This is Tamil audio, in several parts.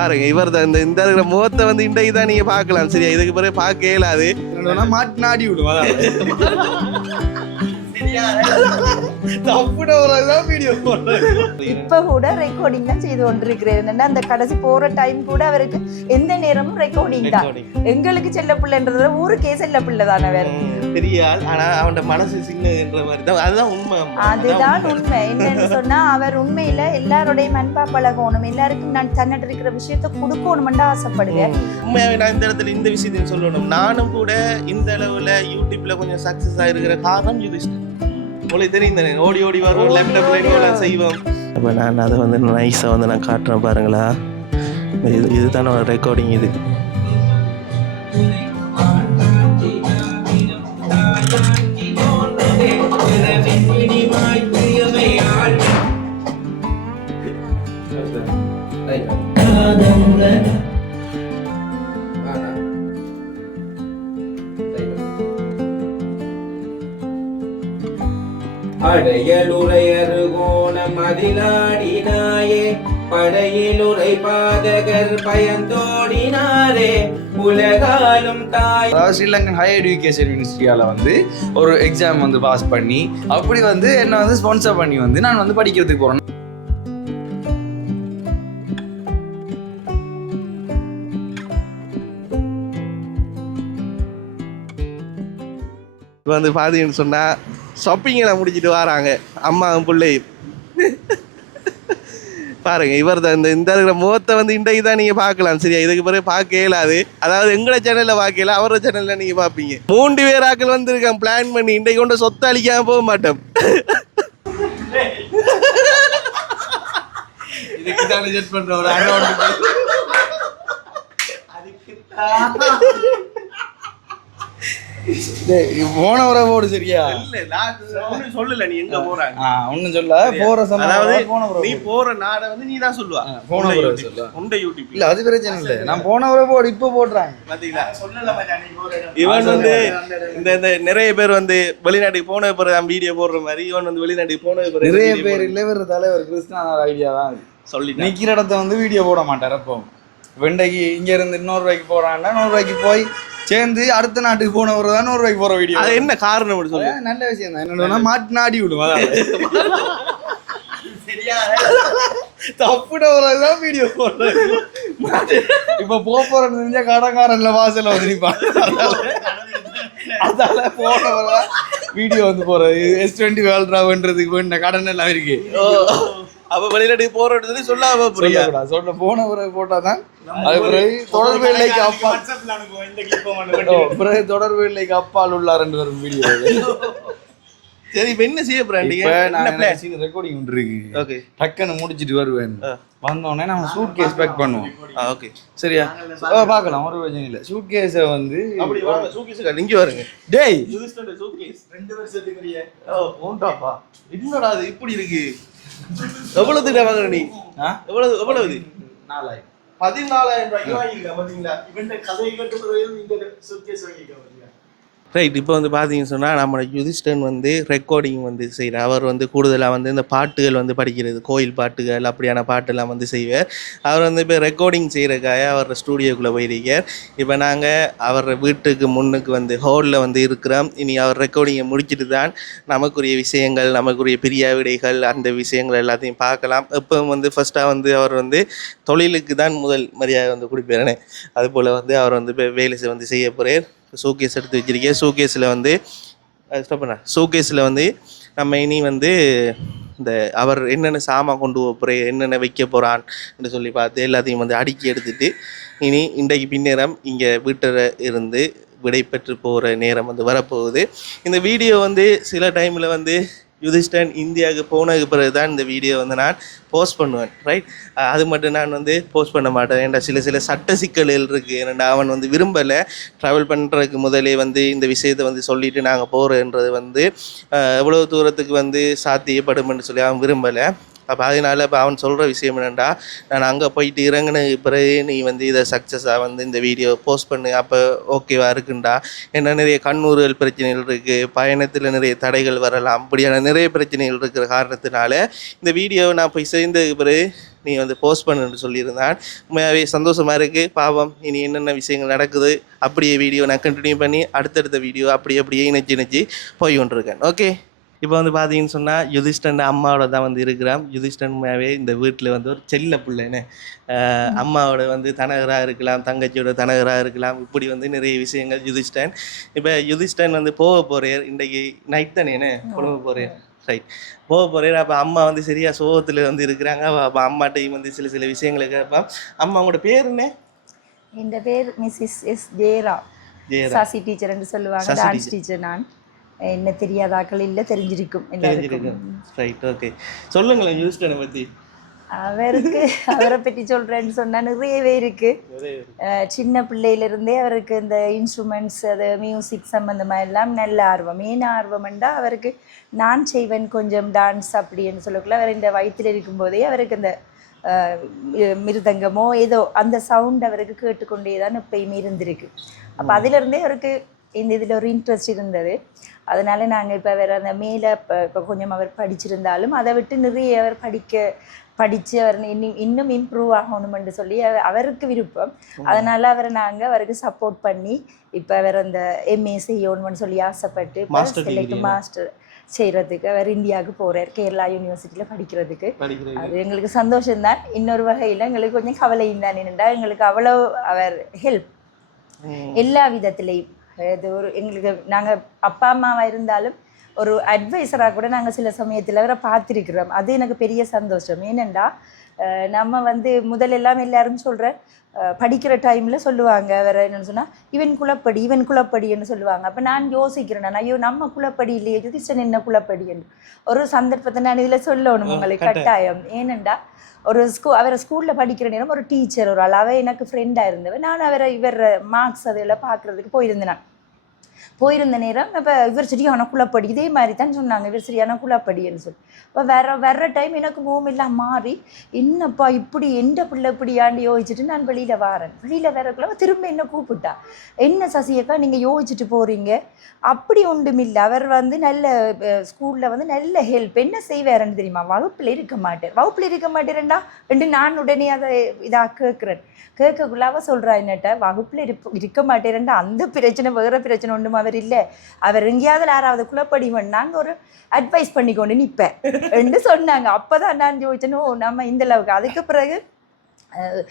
பாருங்க இவர் தான் இந்த இந்த இருக்கிற முகத்தை வந்து இன்றைக்கு தான் நீங்க பார்க்கலாம். சரியா? இதுக்கு பிறகு பார்க்க இயலாது மாட்டு நாடி விடுவா தப்புட ஒரு வீடியோ போடுறது இப்ப கூட ரெக்கார்டிங் தான் செய்து கொண்டிருக்கிறேன். என்னன்னா அந்த கடைசி போற டைம் கூட அவருக்கு எந்த நேரமும் ரெக்கார்டிங் தான். எங்களுக்கு செல்ல பிள்ளைன்றத ஊருக்கே செல்ல பிள்ளை தானே வேற. பெரிய ஆள் ஆனா அவன் மனசு சின்னன்ற மாதிரி தான். அதுதான் உண்மை அம்மா. அதுதான் உண்மை. என்னன்னு சொன்னா அவர் உண்மையில எல்லாரோடையும் அன்பா பழகணும். எல்லாருக்கும் நான் தன்னிட்ட இருக்கிற விஷயத்த கொடுக்கணும்னு ஆசைப்படுவேன். உண்மையாவே நான் இந்த இடத்துல இந்த விஷயத்தையும் சொல்லணும். நானும் கூட இந்த அளவுல யூடியூப்ல கொஞ்சம் சக்சஸ் ஆயிருக்கிற காரணம் யுதிஷ்டன் உங்களுக்கு தெரியும் தானே ஓடி ஓடி வரும் லேப்டாப் எல்லாம் செய்வோம் அப்போ நான் அதை வந்து நைஸாக வந்து நான் காட்டுறேன் பாருங்களா. இது இதுதானே ரெக்கார்டிங் இது. பதிலாடினாயே அதிலாடினாயே படையிலுரை பாதகர் பயந்தோடினாரே உலகாலும் தாய். ஸ்ரீலங்கன் ஹையர் எஜுகேஷன் யூனிவர்சிட்டியால் வந்து ஒரு எக்ஸாம் வந்து பாஸ் பண்ணி அப்படி வந்து என்னை வந்து ஸ்பான்சர் பண்ணி வந்து நான் வந்து படிக்கிறதுக்கு போகிறேன் இப்போ வந்து பார்த்தீங்கன்னு சொன்னால் ஷாப்பிங்கெல்லாம் முடிச்சிட்டு வராங்க. அம்மா பிள்ளை பாருங்க இவர் தான் இந்த இந்த இருக்கிற முகத்தை வந்து இன்றைக்கு தான் நீங்கள் பார்க்கலாம் சரியா? இதுக்கு பிறகு பார்க்க இயலாது அதாவது எங்களோட சேனலில் பார்க்கல அவரோட சேனலில் நீங்கள் பார்ப்பீங்க. மூன்று பேராக்கள் வந்திருக்கான் பிளான் பண்ணி இன்றைக்கு கொண்டு சொத்தை அழிக்காம போக மாட்டோம். இதுக்கு தான் ரிஜெக்ட் பண்ணுற ஒரு அண்ணன் போன போடு சரியா? இல்லை சொல்லலை நீ எங்கே போகிறாங்க ஆ ஒன்றும் சொல்ல போற சொன்ன அதாவது போன உரை நீ போற நாடை வந்து நீ தான் சொல்லுவா. போன சொல்லு. உண்ட யூடியூப். இல்ல அது பிரச்சனை இல்லை. நான் போன உரை போடு இப்போ போடுறாங்க. பாத்தீங்களா? இவன் வந்து இந்த இந்த நிறைய பேர் வந்து வெளிநாட்டுக்கு போன பிறகு வீடியோ போடுற மாதிரி இவன் வந்து வெளிநாட்டுக்கு போன பிறகு நிறைய video பேர் போடுற- இளைவர் தலைவர் கிருஷ்ணா ஐடியா தான் சொல்லிட்டேன் நிக்கிற இடத்த வந்து வீடியோ போட மாட்டார் அப்போ வெண்டைக்கு இங்க இருந்து இன்னொரு ரூபாய்க்கு போறான்னா நூறு ரூபாய்க்கு போய் சேர்ந்து அடுத்த நாட்டுக்கு போனவர் தான் ரூபாய்க்கு போற வீடியோ அது என்ன காரணம் அப்படி சொல்லு. நல்ல விஷயம் தான். என்னன்னா மாட்டு நாடி விடும் தப்புட ஒரு தான் வீடியோ போடுறது இப்ப போக போறேன்னு தெரிஞ்சா கடன்காரன்ல வாசல்ல வந்து நிப்பான் அதால போனவர வீடியோ வந்து போறது எஸ் டுவெண்ட்டி வேல்ட்ராவன்றதுக்கு வேண்ட கடன் எல்லாம் இருக்கு. அப்ப வெளிநாட்டுக்கு போறோம்னு சொல்லி சொல்லாம புரியா சொல்ல போன பிறகு போட்டாதான் அது பிறகு தொடர்பு இல்லைக்கு அப்பா. ஓ, பிறகு தொடர்பு இல்லைக்கு அப்பால் உள்ளார் ரெண்டு பேரும் வீடியோ சரி இப்ப என்ன செய்ய பிளான் ரெக்கார்டிங் ஒன்று இருக்கு. ஓகே டக்குன்னு முடிச்சிட்டு வருவேன். வந்தோடனே நம்ம சூட் கேஸ் பேக் பண்ணுவோம் ஓகே சரியா? ஓ, பார்க்கலாம் ஒரு பிரச்சனை இல்லை. சூட் கேஸை வந்து அப்படி வாங்க சூக்கேஸ் கார்டு இங்க வருங்க. டேய்! ரெண்டு வருஷத்துக்கு ஓ உண்டாப்பா என்னடா அது இப்படி இருக்கு? எவ்வளவு திட்ட வாங்குற நீ? எவ்வளவு எவ்வளவு நாலாயிரம். பதினாலாயிரம் ரூபாய்க்கு வாங்கியிருக்கேன் பாத்தீங்களா? இவன் கதை கேட்டு இந்த சுட்கேஸ் வாங்கிக்க ரைட் இப்போ வந்து பார்த்தீங்கன்னு சொன்னால் நம்ம யுதிஷ்டன் வந்து ரெக்கார்டிங் வந்து செய்கிறார் அவர் வந்து கூடுதலாக வந்து இந்த பாட்டுகள் வந்து படிக்கிறது கோயில் பாட்டுகள் அப்படியான பாட்டெல்லாம் வந்து செய்வார். அவர் வந்து இப்போ ரெக்கார்டிங் செய்கிறக்காக அவர் ஸ்டூடியோக்குள்ளே போயிருக்கார். இப்போ நாங்கள் அவர் வீட்டுக்கு முன்னுக்கு வந்து ஹோலில் வந்து இருக்கிறோம். இனி அவர் ரெக்கார்டிங்கை முடிச்சுட்டு தான் நமக்குரிய விஷயங்கள் நமக்குரிய பிரியா விடைகள் அந்த விஷயங்கள் எல்லாத்தையும் பார்க்கலாம். இப்போ வந்து ஃபஸ்ட்டாக வந்து அவர் வந்து தொழிலுக்கு தான் முதல் மரியாதை வந்து கொடுப்பாருன்னு அதுபோல் வந்து அவர் வந்து இப்போ வேலை செய்~ வந்து செய்ய போகிறார் ஷோகேஸ் எடுத்து வச்சிருக்கேன். ஷோகேஸில் வந்து ஸ்டாப் பண்ண. ஷோகேஸில் வந்து நம்ம இனி வந்து இந்த அவர் என்னென்ன சாமான் கொண்டு போகிற போகிறேன் என்னென்ன வைக்க போகிறான் என்று சொல்லி பார்த்து எல்லாத்தையும் வந்து அடுக்கி எடுத்துட்டு இனி இன்றைக்கு பின்னேரம் இங்கே வீட்டில் இருந்து விடை பெற்று போகிற நேரம் வந்து வரப்போகுது. இந்த வீடியோ வந்து சில டைமில் வந்து யுதிஷ்டன் இந்தியாவுக்கு போனதுக்கு பிறகு தான் இந்த வீடியோ வந்து நான் போஸ்ட் பண்ணுவேன் ரைட் அது மட்டும் நான் வந்து போஸ்ட் பண்ண மாட்டேன். ஏன்டா சில சில சட்ட சிக்கல்கள் இருக்குது ஏன்னா அவன் வந்து விரும்பலை. ட்ராவல் பண்ணுறதுக்கு முதலே வந்து இந்த விஷயத்தை வந்து சொல்லிவிட்டு நாங்கள் போகிறோன்றது வந்து எவ்வளோ தூரத்துக்கு வந்து சாத்தியப்படும்னு சொல்லி அவன் விரும்பலை. அப்போ அதனால இப்போ அவன் சொல்கிற விஷயம் என்னென்னா நான் அங்கே போயிட்டு இறங்கின பிறகு நீ வந்து இதை சக்ஸஸாக வந்து இந்த வீடியோ போஸ்ட் பண்ணு. அப்போ ஓகேவா இருக்குண்டா. ஏன்னா நிறைய கண்ணூறுகள் பிரச்சனைகள் இருக்குது பயணத்தில் நிறைய தடைகள் வரலாம். அப்படியான நிறைய பிரச்சனைகள் இருக்கிற காரணத்தினால இந்த வீடியோவை நான் போய் சேர்ந்ததுக்கு பிறகு நீ வந்து போஸ்ட் பண்ணுன்னு சொல்லியிருந்தான். உண்மையாகவே சந்தோஷமாக இருக்குது பாவம் இனி என்னென்ன விஷயங்கள் நடக்குது அப்படியே வீடியோ நான் கண்டினியூ பண்ணி அடுத்தடுத்த வீடியோ அப்படி அப்படியே இணைச்சு இணைச்சு போய் கொண்டிருக்கேன். ஓகே இப்போ வந்து பார்த்தீங்கன்னு சொன்னால் யுதிஷ்டன் அம்மாவோட தான் வந்து இருக்கிறான். யுதிஷ்டன் உண்மையாகவே இந்த வீட்டில் வந்து ஒரு செல்ல பிள்ளைன்னு அம்மாவோட வந்து தனகராக இருக்கலாம் தங்கச்சியோட தனகராக இருக்கலாம். இப்படி வந்து நிறைய விஷயங்கள் யுதிஷ்டன் இப்போ யுதிஷ்டன் வந்து போக போகிறார் இன்றைக்கு நைட் தானேன்னு? கொழும்பு போகிறார் ரைட் போக போகிறார் அப்போ அம்மா வந்து சரியா சோகத்தில் வந்து இருக்கிறாங்க. அப்போ அம்மாட்டையும் வந்து சில சில விஷயங்களை கேட்பான். அம்மா அவங்களோட பேர் என்ன? என் பேர் மிஸ்ஸஸ் எஸ் ஜெயரா சாசி டீச்சர் என்று சொல்லுவாங்க டான்ஸ். டீச்சர் நான். என்ன தெரியாதாக்கள் இல்லை தெரிஞ்சிருக்கும் எல்லாருக்கும். தெரிஞ்சிருக்கு ரைட் ஓகே சொல்லுங்களேன் யுதிஷ்டனை பற்றி அவருக்கு அவரை பற்றி சொல்றேன்னு சொன்னா நிறையவே இருக்கு. அஹ் சின்ன பிள்ளையிலிருந்தே அவருக்கு இந்த இன்ஸ்ட்ருமெண்ட்ஸ் அது மியூசிக் சம்மந்தமாக எல்லாம் நல்ல ஆர்வம். ஏன் ஆர்வம்ண்டா அவருக்கு நான் செய்வேன் கொஞ்சம் டான்ஸ் அப்படின்னு சொல்லக்குள்ள அவர் இந்த வயிற்றில் இருக்கும்போதே அவருக்கு இந்த மிருதங்கமோ ஏதோ அந்த சவுண்ட் அவருக்கு கேட்டுக்கொண்டே தான் எப்பயுமே இருந்திருக்கு. அப்போ அதிலிருந்தே அவருக்கு இந்த இதில் ஒரு இன்ட்ரெஸ்ட் இருந்தது. அதனால நாங்கள் இப்போ வேற அந்த மேலே இப்போ கொஞ்சம் அவர் படிச்சிருந்தாலும் அதை விட்டு நிறைய அவர் படிக்க படித்து அவர் இன்னும் இன்னும் இம்ப்ரூவ் ஆகணுமென்று சொல்லி அவ- அவருக்கு விருப்பம். அதனால அவரை நாங்கள் அவருக்கு சப்போர்ட் பண்ணி இப்போ அவர் அந்த எம்ஏ செய்யணும்னு சொல்லி ஆசைப்பட்டு செலக்ட். மாஸ்டர் செய்கிறதுக்கு அவர் இந்தியாவுக்கு போகிறார் கேரளா யூனிவர்சிட்டியில் படிக்கிறதுக்கு. படிக்கிறது அது எங்களுக்கு சந்தோஷம்தான். இன்னொரு வகையில் எங்களுக்கு கொஞ்சம் கவலையும் தான். என்னென்னா எங்களுக்கு அவ்வளோ அவர் ஹெல்ப். எல்லா விதத்திலையும். இது ஒரு எங்களுக்கு நாங்கள் அப்பா அம்மாவாக இருந்தாலும் ஒரு அட்வைசராக கூட நாங்கள் சில சமயத்தில் அவரை பார்த்துருக்குறோம். அது எனக்கு பெரிய சந்தோஷம். ஏனெண்டா நம்ம வந்து முதலெல்லாம் எல்லாரும் சொல்கிற படிக்கிற டைமில் சொல்லுவாங்க. வேற என்னன்னு சொன்னால் இவன் குலப்படி இவன் குலப்படின்னு சொல்லுவாங்க. அப்போ நான் யோசிக்கிறேன். நான் ஐயோ நம்ம குலப்படி இல்லையே யுதிஷ்டன் என்ன குலப்படி என்று. ஒரு சந்தர்ப்பத்தை நான் இதில் சொல்லணும் உங்களுக்கு கட்டாயம். ஏனெண்டா ஒரு ஸ்கூ அவரை ஸ்கூலில் படிக்கிற நேரம் ஒரு டீச்சர் ஒரு ஆள். அவ எனக்கு ஃப்ரெண்டாக இருந்தவன் நான் அவரை இவர் மார்க்ஸ் அதெல்லாம் பார்க்குறதுக்கு போயிருந்தேன் நான். போயிருந்த நேரம் இப்போ இவர் சரியான குலப்படி இதே மாதிரி தான் சொன்னாங்க. இவர் சரியான குலப்படின்னு சொல்லி. இப்போ வேற வர்ற டைம் எனக்கு மோம் எல்லாம் மாறி என்னப்பா இப்படி எந்த பிள்ளை இப்படி ஆண்டு? யோசிச்சுட்டு நான் வெளியில் வரேன். வெளியில் வரக்குள்ள திரும்ப என்ன கூப்பிட்டா? என்ன சசியக்கா நீங்கள் யோசிச்சுட்டு போகிறீங்க அப்படி ஒன்றும் இல்லை அவர் வந்து நல்ல ஸ்கூலில் வந்து நல்ல ஹெல்ப் என்ன செய்வாருன்னு தெரியுமா? வகுப்பில் இருக்க மாட்டேன் வகுப்பில் இருக்க மாட்டேறேன்டா என்று நான் உடனே அதை இதாக கேட்குறேன். கேட்கக்குள்ளாவ சொல்கிறா என்னட்ட வகுப்பில் இருப்ப இருக்க மாட்டேறேன்டா. அந்த பிரச்சனை வேறு பிரச்சனை ஒன்றுமாவே அவர் இல்லை. அவர் எங்கேயாவது யாராவது குலப்படிவன் நாங்கள் ஒரு அட்வைஸ் பண்ணி கொண்டு நிற்பேன் என்று சொன்னாங்க. அப்போ தான் நான் யோசிச்சேனோ நம்ம இந்த அளவுக்கு. அதுக்கு பிறகு அஹ்,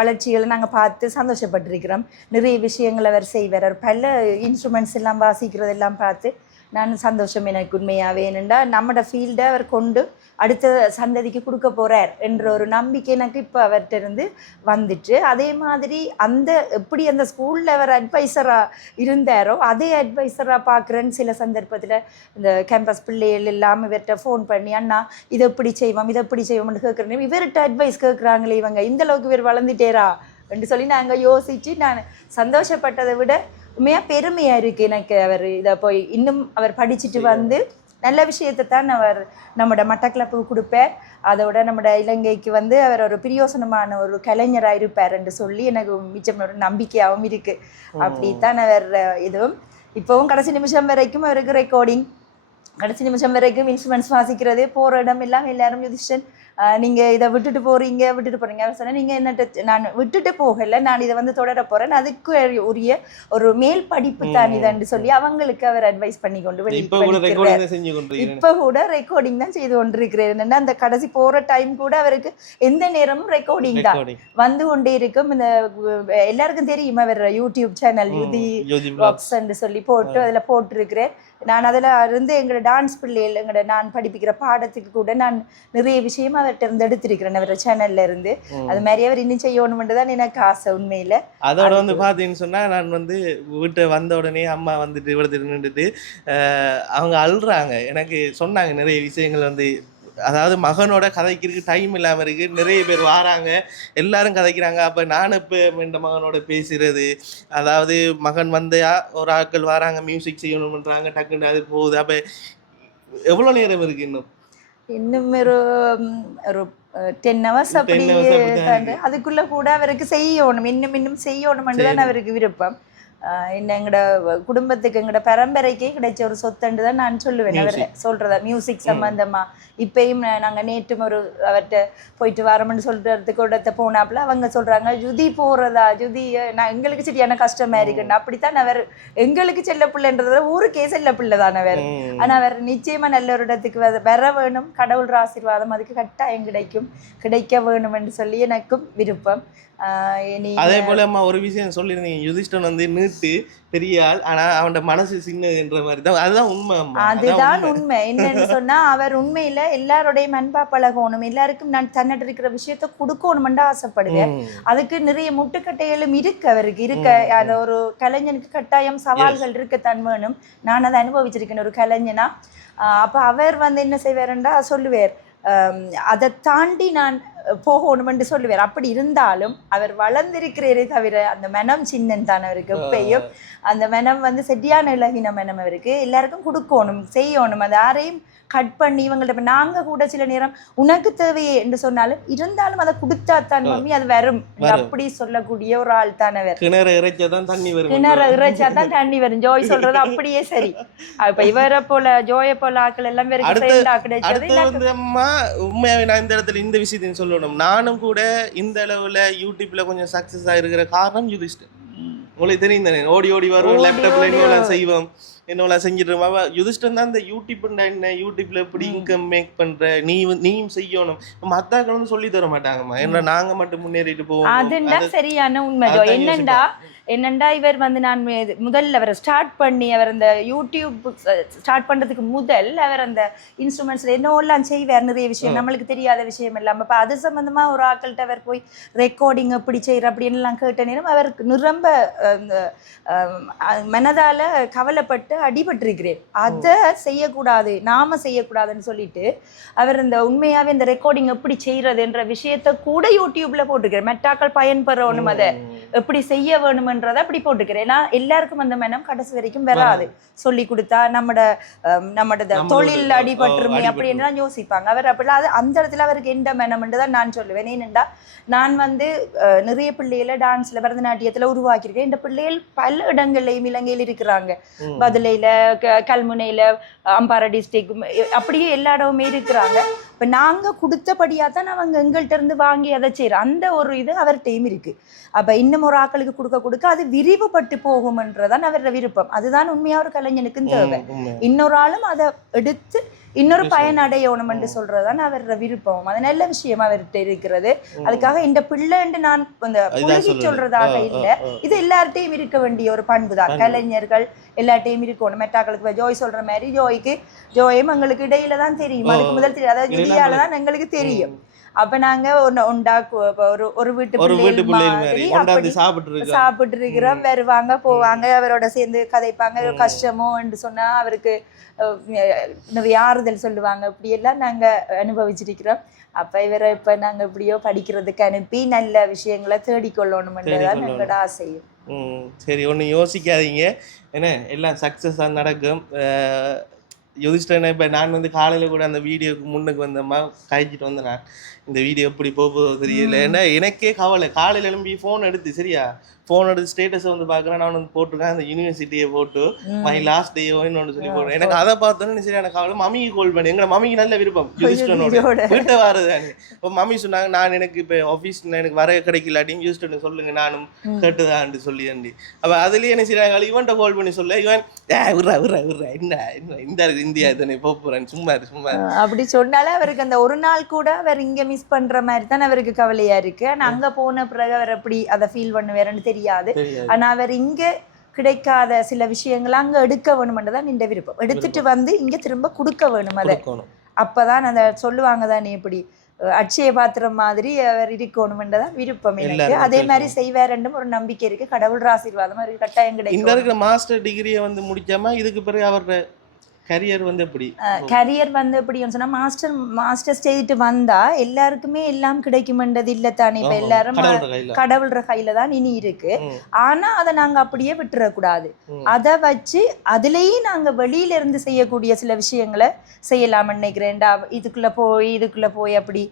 வளர்ச்சிகளை நாங்கள் பார்த்து சந்தோஷப்பட்டிருக்கிறோம். நிறைய விஷயங்கள் அவர் செய்வார். பல இன்ஸ்ட்ருமெண்ட்ஸ் எல்லாம் வாசிக்கிறதெல்லாம் பார்த்து நான் சந்தோஷம் எனக்கு உண்மையாகவே வேணுண்டா நம்மட ஃபீல்டை அவர் கொண்டு அடுத்த சந்ததிக்கு கொடுக்க போகிறார் என்ற ஒரு நம்பிக்கை எனக்கு இப்போ அவர்கிட்ட இருந்து வந்துட்டு அதே மாதிரி அந்த எப்படி அந்த ஸ்கூலில் அவர் அட்வைசராக இருந்தாரோ அதே அட்வைசராக பார்க்குறேன்னு சில சந்தர்ப்பத்தில் இந்த கேம்பஸ் பிள்ளைகள் எல்லாம் இவர்கிட்ட ஃபோன் பண்ணி அண்ணா இதை எப்படி செய்வோம்? இதை எப்படி செய்வோம்னு கேட்குறேன் இவர்கிட்ட அட்வைஸ் கேட்குறாங்களே இவங்க இந்தளவுக்கு இவர் வளர்ந்துட்டேரா? என்று சொல்லி நாங்கள் யோசித்து நான் சந்தோஷப்பட்டதை விட உண்மையாக பெருமையாக இருக்குது எனக்கு அவர் இதை போய் இன்னும் அவர் படிச்சுட்டு வந்து நல்ல விஷயத்தை தான் அவர் நம்மட மட்டக்களப்புக்கு கொடுப்பார். அதோட நம்மட இலங்கைக்கு வந்து அவர் ஒரு பிரியோசனமான ஒரு கலைஞராக இருப்பார் என்று சொல்லி எனக்கு மிச்சம் ஒரு நம்பிக்கையாகவும் இருக்குது அப்படித்தான் அவர் இதுவும். இப்போவும் கடைசி நிமிஷம் வரைக்கும் அவருக்கு ரெக்கார்டிங் கடைசி நிமிஷம் வரைக்கும் இன்ஸ்ட்ருமெண்ட்ஸ் வாசிக்கிறது போகிற இடம் எல்லாம் எல்லாரும் யுதிஷ்டன் ஆஹ் நீங்க இதை விட்டுட்டு போறீங்க விட்டுட்டு போறீங்க அவர் சொன்னா நீங்க என்ன நான் விட்டுட்டு போகல நான் இதை வந்து தொடர போறேன். அதுக்கு உரிய ஒரு மேல் படிப்பு தான் இதுன்னு சொல்லி அவங்களுக்கு அவர் அட்வைஸ் பண்ணி கொண்டு இப்போ கூட. ரெக்கார்டிங் தான் செஞ்சு கொண்டிருக்கிறேன். இப்ப கூட ரெக்கார்டிங் தான் செய்து கொண்டிருக்கிறார் என்னன்னா அந்த கடைசி போற டைம் கூட அவருக்கு எந்த நேரமும் ரெக்கார்டிங் தான். வந்து கொண்டே இருக்கும். இந்த எல்லாருக்கும் தெரியும். அவர் யூடியூப் சேனல் யோதி பாக்ஸ் சொல்லி போட்டு அதில் போட்டிருக்கிறேன். நான் அதில் இருந்து எங்களோட டான்ஸ் பிள்ளைகள் எங்களோட நான் படிப்பிக்கிற பாடத்துக்கு கூட நான் நிறைய விஷயம் அவர்கிட்ட இருந்து எடுத்திருக்கிறேன் அவர் சேனல்ல இருந்து. அது மாதிரி அவர் இன்னும் செய்யணுமென்று தான் எனக்கு ஆசை உண்மையில. அதோட வந்து பார்த்தீங்கன்னு சொன்னா நான் வந்து வீட்டை வந்த உடனே அம்மா வந்துட்டு இவ்வளவு நின்றுட்டு அவங்க அழுறாங்க. எனக்கு சொன்னாங்க நிறைய விஷயங்கள் வந்து அதாவது மகனோட கதைக்கிறதுக்கு டைம் இல்லாமல் இருக்கு. நிறைய பேர் வாராங்க. எல்லாரும் கதைக்கிறாங்க. அப்போ நான் இப்போ இந்த மகனோட பேசுறது. அதாவது மகன் வந்தா ஒரு ஆட்கள் வராங்க மியூசிக் செய்யணும்ன்றாங்க டக்குன்னு அது போகுது. அப்போ எவ்வளோ நேரம் இருக்கு இன்னும்? இன்னும் ஒரு டென் ஹவர்ஸ் அப்படி 10 hours அப்படிதான் தாண்டி. அதுக்குள்ள கூட அவருக்கு செய்யணும். இன்னும் இன்னும் செய்யணுமென்று தான். அவருக்கு விருப்பம். என்ன எங்கட குடும்பத்துக்கு எங்கட பரம்பரைக்கே கிடைச்ச ஒரு சொத்துண்டு தான் நான் சொல்லுவேன். அவர் சொல்றத மியூசிக் சம்பந்தமா. இப்பயும் நாங்க நேற்றும் ஒரு அவர்கிட்ட போயிட்டு வரோம்னு சொல்றதுக்கு இடத்த போனாப்புல அவங்க சொல்றாங்க ஜுதி போறதா? ஜுதி நான் எங்களுக்கு சரியான கஷ்டமா இருக்குன்னு. அப்படித்தான் அவர் எங்களுக்கு செல்ல பிள்ளைன்றத ஊருக்கே செல்ல பிள்ளை தான் அவர். ம். ஆனா அவர் நிச்சயமா நல்ல ஒரு இடத்துக்கு வர- வேணும். கடவுள் ஆசீர்வாதம் அதுக்கு கட்டாயம் கிடைக்கும். கிடைக்க வேணும் என்று சொல்லி எனக்கும் விருப்பம். அதே போல அம்மா ஒரு விஷயம் சொல்லியிருந்தீங்க. யுதிஷ்டன் வந்து நீட்டு பெரிய ஆள் ஆனா அவனோட மனசு சின்னதுன்ற மாதிரி தான். அதுதான் உண்மை அதுதான் உண்மை. என்னன்னு சொன்னா அவர் உண்மையில எல்லாரோடையும் அன்பா பழகணும் எல்லாருக்கும் நான் தன்னிட்ட இருக்கிற விஷயத்த கொடுக்கணும்னு ஆசைப்படுவேன். அதுக்கு நிறைய முட்டுக்கட்டைகளும் இருக்கு அவருக்கு இருக்க. அது ஒரு கலைஞனுக்கு கட்டாயம் சவால்கள் இருக்கத்தான் வேணும் நான் அதை அனுபவிச்சிருக்கேன் ஒரு கலைஞனா. அப்ப அவர் வந்து என்ன செய்வாருண்டா சொல்லுவார். அதை தாண்டி நான் போகணுமென்று சொல்லுவார். அப்படி இருந்தாலும் அவர் வளர்ந்திருக்கிறதே தவிர அந்த மனம் சின்னன் தான் அவருக்கு எப்பயும். அந்த மனம் வந்து சரியான இலகின மனம் அவருக்கு. எல்லாருக்கும் கொடுக்கணும் செய்யணும் அது யாரையும் கட் பண்ணி இவங்கள்ட்ட இப்ப நாங்க கூட சில நேரம் உனக்கு தேவையே என்று சொன்னாலும் இருந்தாலும் அதை கொடுத்தா தான் மம்மி அது வரும். அப்படி சொல்லக்கூடிய ஒரு ஆள் தான் அவர் கிணறு இறைச்சாதான் தண்ணி வரும் கிணறு இறைச்சா தான் தண்ணி வரும். ஜோய் சொல்றது அப்படியே சரி. இப்ப இவரை போல ஜோயை போல ஆக்கள் எல்லாம் வேற அடுத்து- அம்மா உண்மையாவே நான் இந்த இடத்துல இந்த விஷயத்தையும் சொல்லணும். நானும் கூட இந்த அளவுல யூடியூப்ல கொஞ்சம் சக்சஸ் ஆயிருக்கிற காரணம் யுதிஷ்டன் உங்களுக்கு தெரியும் தானே ஓடி ஓடி ஓடி லேப்டாப்ல. செய்வோம். என்னோட செஞ்சுட்டு. அவ யுதிஷ்டன் தான் இந்த யூடியூப்னா என்ன யூடியூப்ல எப்படி இன்கம் மேக் பண்ற நீ நீயும் செய்யணும். மத்தாக்கள் வந்து சொல்லி தர மாட்டாங்கம்மா. ஏன்னா நாங்க மட்டும் முன்னேறிட்டு போவோம். அதுண்டா அது- சரியான உண்மை என்னண்டா? என்னண்டா இவர் வந்து நான் முதல்ல அவரை ஸ்டார்ட் பண்ணி அவர் அந்த யூடியூப் ஸ்டார்ட் பண்றதுக்கு முதல் அவர் அந்த இன்ஸ்ட்ருமெண்ட்ஸ்ல என்னவெல்லாம் செய்வார் நிறைய விஷயம். நம்மளுக்கு தெரியாத விஷயம் எல்லாம். அப்ப அது சம்பந்தமா ஒரு ஆக்கள்கிட்ட அவர் போய் ரெக்கார்டிங் எப்படி செய்யற அப்படின்னு எல்லாம் கேட்ட நேரம் அவருக்கு நிரம்ப மனதால கவலைப்பட்டு அடிபட்டிருக்கிறேன். அதை செய்யக்கூடாது நாம செய்யக்கூடாதுன்னு சொல்லிட்டு அவர் இந்த உண்மையாவே இந்த ரெக்கார்டிங் எப்படி செய்யறதுன்ற விஷயத்த கூட யூடியூப்ல போட்டிருக்கிறேன் மெட்டாக்கள் பயன்பெறணும் அதை. எப்படி செய்ய வேணுமன்றதை அப்படி போட்டுக்கிறேன். ஏன்னா எல்லாருக்கும் அந்த மனம் கடைசி வரைக்கும் வராது. சொல்லி கொடுத்தா நம்மட நம்மட தொழில் அடிபட்டுருமே. அப்படின்னு தான் யோசிப்பாங்க. அவர் அப்படிலாம் அது அந்த இடத்துல அவருக்கு எந்த மனம்ன்று தான் நான் சொல்லுவேன். ஏனென்றா நான் வந்து நிறைய பிள்ளைகளை டான்ஸ்ல பரதநாட்டியத்துல உருவாக்கியிருக்கேன். இந்த பிள்ளைகள் பல இடங்கள்லையும் இலங்கையில் இருக்கிறாங்க. க- கல்முனையில அம்பாறை டிஸ்ட்ரிக்ட் அப்படியே எல்லா இடமுமே இருக்கிறாங்க. இப்போ நாங்கள் கொடுத்தபடியாக தான் அவங்க எங்கள்கிட்ட இருந்து வாங்கி அதை செய்கிறோம் அந்த ஒரு இது அவர்கிட்டையும் இருக்கு. அப்போ இன்னும் ஒரு ஆக்களுக்கு கொடுக்க கொடுக்க அது விரிவுபட்டு போகும்ன்றதான் அவரோட விருப்பம். அதுதான் உண்மையாக ஒரு கலைஞனுக்கும் தேவை. இன்னொரு ஆளும் அதை எடுத்து இன்னொரு பயன் அடையணும் என்று சொல்றதுதான் அவரோட விருப்பம். அது நல்ல விஷயம் அவர்கிட்ட இருக்கிறது. அதுக்காக இந்த பிள்ளைன்னு நான் இந்த புழுகி. சொல்றதாக இல்ல. இது எல்லார்ட்டையும் இருக்க வேண்டிய ஒரு பண்பு தான். கலைஞர்கள் எல்லார்ட்டையும் இருக்கணும். மெட்டாக்களுக்கு ஜோய் சொல்ற மாதிரி ஜோய்க்கு ஜோயும் எங்களுக்கு இடையில தான் தெரியும். அதுக்கு முதல் தெரியும். அதாவது ஜுதியால தான் எங்களுக்கு தெரியும். அப்ப நாங்க ஒன்னு உண்டா கு- இப்ப ஒரு ஒரு வீட்டு ஒரு வீட்டு மாதிரி சாப்பிட்டு சாப்பிட்டு இருக்கிறோம் வருவாங்க போவாங்க அவரோட சேர்ந்து கதைப்பாங்க. கஷ்டமோ என்று சொன்னா அவருக்கு ஆறுதல் சொல்லுவாங்க. இப்படி எல்லாம் நாங்க அனுபவிச்சிருக்கிறோம். அப்ப இவரை இப்ப நாங்க இப்படியோ படிக்கிறதுக்கு அனுப்பி நல்ல விஷயங்களை தேடிக்கொள்ளணும்ன்றதான் தேடிக்கொள்ளணும். எங்களோட ஆசையும். சரி ஒன்றும் யோசிக்காதீங்க. என்ன எல்லாம் சக்ஸஸாக நடக்கும். யுதிஷ்டனை இப்போ நான் வந்து காலையில் கூட அந்த வீடியோக்கு முன்னுக்கு வந்தம்மா காய்ச்சிட்டு வந்தேன் நான் இந்த வீடியோ எப்படி போகுதோ தெரியல. ஏன்னா எனக்கே கவலை. காலையில் எழும்பி ஃபோன் எடுத்து சரியா? ஃபோன் எடுத்து ஸ்டேட்டஸை வந்து பார்க்குறேன். நான் வந்து போட்டிருக்கேன். அந்த யூனிவர்சிட்டியை போட்டு மை. லாஸ்ட் டேயோ இன்னொன்று சொல்லி போடுறேன். எனக்கு அதை பார்த்தோன்னு சரி எனக்கு கவலை மம்மிக்கு கால் பண்ணி. எங்களை மம்மிக்கு நல்ல விருப்பம். வீடியோட. வீட்டை வாரது இப்போ மம்மி சொன்னாங்க நான் எனக்கு இப்போ ஆஃபீஸ் எனக்கு வர கிடைக்கலாட்டியும் யூஸ்டன் சொல்லுங்க நானும் கேட்டுதான்ட்டு சொல்லி அண்டி அப்போ அதுலேயே என்ன செய்றாங்க? இவன்ட்ட கால் பண்ணி சொல்ல. இவன் விட்றா விட்றா விட்றா என்ன இந்த இருக்கு இந்தியா தானே போக போகிறேன் சும்மா சும்மா அப்படி சொன்னாலே அவருக்கு அந்த ஒரு நாள் கூட அவர் இங்க மிஸ் பண்ற மாதிரி தான் அவருக்கு கவலையா இருக்கு. ஆனா அங்க போன பிறகு அவர் எப்படி அதை ஃபீல் பண்ணுவாருன்னு தெரியாது. தெரியாது. ஆனா அவர் இங்க கிடைக்காத சில விஷயங்களை அங்க எடுக்க வேணுமென்றதான் இந்த விருப்பம். எடுத்துட்டு வந்து இங்க திரும்ப கொடுக்க வேணும் அதை. அப்பதான் அந்த சொல்லுவாங்க தானே இப்படி அட்சய பாத்திரம் மாதிரி அவர் இருக்கணுமென்றதான் விருப்பம் எனக்கு. அதே மாதிரி. செய்வாருன்னும் ஒரு நம்பிக்கை இருக்கு. கடவுள் ஆசீர்வாதம் அவருக்கு கட்டாயம் இந்த கிடைக்கும் இருக்கிற மாஸ்டர் டிகிரியை வந்து முடிக்காம இதுக்கு பிறகு அவரோட கரியர் வந்து எப்படி? கரியர் வந்து எப்படின்னு சொன்னா மாஸ்டர் மாஸ்டர்ஸ் செய்துட்டு வந்தா எல்லாருக்குமே எல்லாம் கிடைக்குமென்றது இல்ல தானே. இப்ப எல்லாரும் கடவுளோட கையில. கடவுள்ற கையில தான் இனி இருக்கு. ஆனா அதை நாங்க அப்படியே விட்டுறக்கூடாது. அதை வச்சு அதுலயே நாங்க வெளியில இருந்து செய்யக்கூடிய சில விஷயங்களை செய்யலாம்னு நினைக்கிறேன். இதுக்குள்ள போய் இதுக்குள்ள போய் அப்படி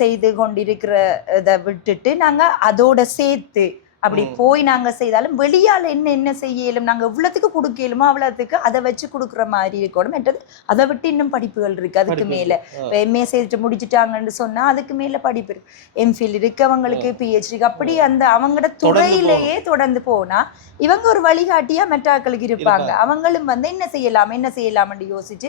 செய்து கொண்டிருக்கிற இதை விட்டுட்டு நாங்க அதோட சேர்த்து அப்படி போய் நாங்க செய்தாலும் வெளியால என்ன என்ன செய்யலும் நாங்க எவ்வளவுக்கு கொடுக்கலுமோ அவ்வளவுக்கு அதை வச்சு கொடுக்குற மாதிரி இருக்கணும் மற்றது அதை விட்டு இன்னும் படிப்புகள் இருக்கு. அதுக்கு மேல. எம்ஏ செய்துட்டு முடிச்சிட்டாங்கன்னு சொன்னா அதுக்கு மேல படிப்பு இருக்கு. எம்ஃபில் இருக்கு அவங்களுக்கு பிஹெச்டி அப்படி அந்த அவங்களோட துறையிலேயே தொடர்ந்து போனா இவங்க ஒரு வழிகாட்டியா மெட்டாக்களுக்கு இருப்பாங்க. இருப்பாங்க. அவங்களும் வந்து என்ன செய்யலாம் என்ன செய்யலாம்னு யோசிச்சு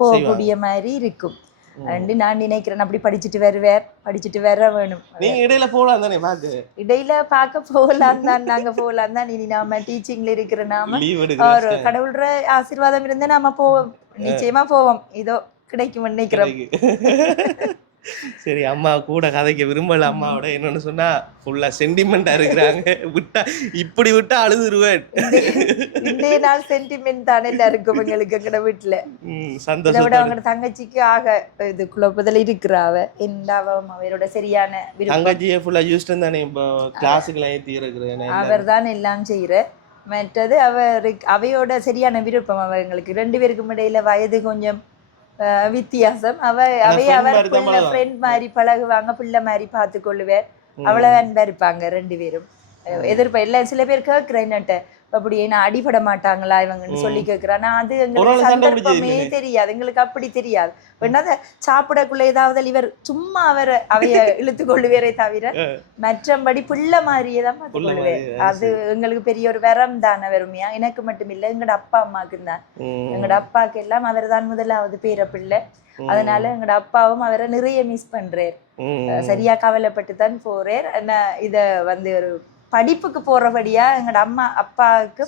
போகக்கூடிய மாதிரி இருக்கும். ரெண்டு நான் நினைக்கிறேன். அப்படி படிச்சுட்டு வருவேர். படிச்சுட்டு வர வேணும். நீங்க இடையில போலாம் தானே பாக்கு இடையில பார்க்க போகலாம் தான் நாங்க போகலாம் தான். இனி நாம டீச்சிங்ல இருக்கிற நாம ஒரு கடவுள்ற ஆசீர்வாதம் இருந்தா நாம போவோம். நிச்சயமா போவோம். இதோ கிடைக்கும் நினைக்கிறோம். சரி அம்மா கூட கதைக்க விரும்பல அம்மாவோட என்னன்னு சொன்னா ஃபுல்லா சென்டிமெண்டா இருக்கிறாங்க. விட்டா இப்படி விட்டா அழுதுருவேன். இன்றைய நாள் சென்டிமெண்ட் தானே எல்லாருக்கும் எங்களுக்கு எங்கட வீட்டுல ம், இதை விட சந்தோஷத்தோட. அவங்களோட தங்கச்சிக்கு ஆக இது குழப்பத்தில் இருக்கிற அவ இந்த அவ அவரோட சரியான தங்கச்சியை ஃபுல்லா யூஸ்ட் தானே இப்போ கிளாஸுக்குலாம் ஏத்தி இருக்கிறேன் அவர் தான் எல்லாம் செய்யற. மற்றது அவருக்கு அவையோட சரியான விருப்பம் அவங்களுக்கு. ரெண்டு பேருக்கும் இடையில வயது கொஞ்சம் வித்தியாசம். அவ அவை அவர். ஃப்ரெண்ட் மாதிரி பழகுவாங்க பிள்ளை மாதிரி பார்த்து கொள்ளுவேன் அவ்வளவு அன்பா இருப்பாங்க ரெண்டு பேரும். எதிர்ப்ப எல்லாம் சில பேர் கேட்கிறேன் என்னட்ட அப்படி நான் அடிபட மாட்டாங்களா இவங்கன்னு சொல்லி கேட்கிறேன் நான் அது எங்களுக்கு சந்தர்ப்பமே தெரியாது. எங்களுக்கு அப்படி தெரியாது. வேணாத சாப்பிடக்குள்ள ஏதாவது இவர் சும்மா அவரை அவைய இழுத்து கொள்ளுவேரே தவிர மற்றபடி பிள்ளை மாதிரியே தான் பார்த்து கொள்ளுவேன் அது எங்களுக்கு பெரிய ஒரு வரம் தானே வெறுமையா? எனக்கு மட்டும் இல்ல எங்கட அப்பா அம்மாவுக்கு தான் ம், எங்கட அப்பாக்கு எல்லாம் அவர் தான் முதலாவது பேர பிள்ளை. அதனால எங்கட அப்பாவும் அவரை நிறைய மிஸ் பண்றார். சரியா கவலைப்பட்டு தான் போறார். ஆனா இத வந்து ஒரு படிப்புக்கு போறபடியா எங்கட அம்மா அப்பாவுக்கு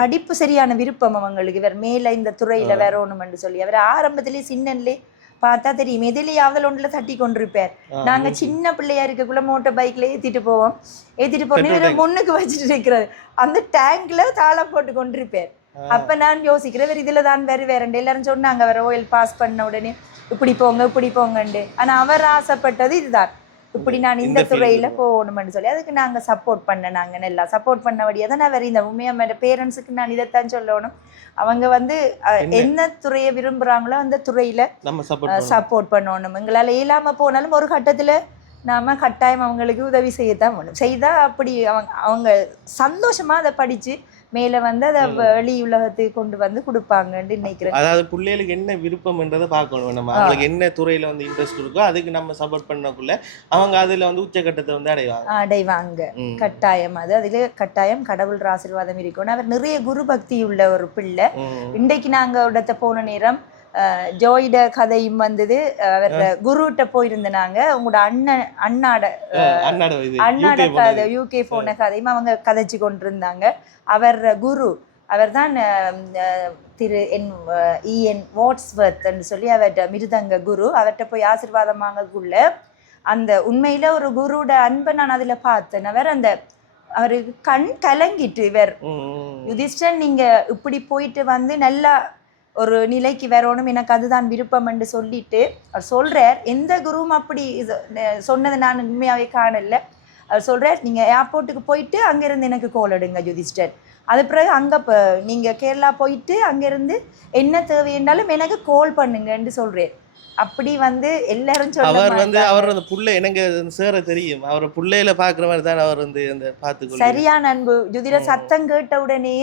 படிப்பு சரியான விருப்பம் அவங்களுக்கு. இவர் மேல இந்த துறையில வரணும்னு சொல்லி. அவர் ஆரம்பத்திலேயே சின்னன்லே பார்த்தா தெரியும். எதிலையாவது ஒன்றுல தட்டி கொண்டிருப்பார். நாங்க சின்ன பிள்ளையா இருக்கக்குள்ள மோட்டார் பைக்ல ஏத்திட்டு போவோம். ஏத்திட்டு போன. முன்னுக்கு வச்சுட்டு இருக்கிறாரு அந்த டேங்க்ல தாளம் போட்டு கொண்டிருப்பார். அப்ப நான் யோசிக்கிறேன் இவர் இதுல தான் வேறு வேற எல்லாரும் சொன்னாங்க அவர் ஓயில் பாஸ் பண்ண உடனே. இப்படி போங்க இப்படி போங்கண்டு ஆனா அவர் ஆசைப்பட்டது இதுதான். இப்படி நான் இந்த துறையில போகணும்னு சொல்லி அதுக்கு நாங்க சப்போர்ட் பண்ண நாங்க நல்லா சப்போர்ட் பண்ணபடியா தான் அவர் இந்த உண்மையா பேரண்ட்ஸுக்கு நான் இதைத்தான் சொல்லணும். அவங்க வந்து என்ன? துறையை விரும்புறாங்களோ அந்த துறையில சப்போர்ட் சப்போர்ட் பண்ணணும். எங்களால் இயலாம போனாலும் ஒரு கட்டத்துல நாம கட்டாயம் அவங்களுக்கு உதவி செய்யத்தான் வேணும். செய்தா அப்படி அவங்க அவங்க சந்தோஷமா அதை படிச்சு மேல வந்து அதை வெளி உலகத்துக்கு கொண்டு வந்து கொடுப்பாங்கன்னு நினைக்கிறேன். அதாவது பிள்ளைகளுக்கு என்ன விருப்பம்ன்றதை பார்க்கணும். நம்ம அவங்களுக்கு என்ன துறையில வந்து இன்ட்ரெஸ்ட் இருக்கோ அதுக்கு நம்ம சப்போர்ட் பண்ணக்குள்ள அவங்க அதுல வந்து உச்சக்கட்டத்தை வந்து அடைவாங்க. அடைவாங்க. கட்டாயம். அது அதுல கட்டாயம் கடவுள் ஆசீர்வாதம் இருக்கணும் அவர் நிறைய குரு பக்தி உள்ள ஒரு பிள்ளை. ம். இன்றைக்கு நாங்க இடத்த போன நேரம் ஜோயிட கதையும் வந்தது. அவர் குருகிட்ட போயிருந்த நாங்க உங்களோட அண்ணன் அண்ணாட அண்ணாட கதை. யூகே போன கதையும் அவங்க கதைச்சு கொண்டிருந்தாங்க. அவர் குரு அவர் தான் திரு என் இஎன் வாட்ஸ்வர்த்ன்னு சொல்லி அவர்கிட்ட மிருதங்க குரு. அவர்கிட்ட போய் ஆசீர்வாதம் வாங்கக்குள்ள அந்த உண்மையில ஒரு குருவோட அன்பை நான் அதுல பார்த்தேன். அவர் அந்த அவருக்கு கண் கலங்கிட்டு இவர். யுதிஷ்டன் நீங்க இப்படி போயிட்டு வந்து நல்லா ஒரு நிலைக்கு வரணும் எனக்கு அதுதான் விருப்பம் என்று சொல்லிட்டு அவர் சொல்றார். எந்த குருவும் அப்படி சொன்னதை நான் உண்மையாவே காணல. அவர் சொல்றார் நீங்க ஏர்போர்ட்டுக்கு போயிட்டு அங்கிருந்து எனக்கு கோல் எடுங்க யுதிஷ்டர். அது பிறகு அங்க ப- நீங்க கேரளா போயிட்டு அங்கிருந்து என்ன தேவைன்றாலும் எனக்கு கோல் பண்ணுங்கன்னு சொல்றார் அப்படி வந்து எல்லாரும் அவர் வந்து. அவர் அந்த புள்ள எனக்கு சேர தெரியும். அவர் புள்ளையில பாக்குற மாதிரி தான் அவர் வந்து அந்த பாத்துக்கொள்ள சரியான அன்பு. ஜுதிர. சத்தம் கேட்ட உடனே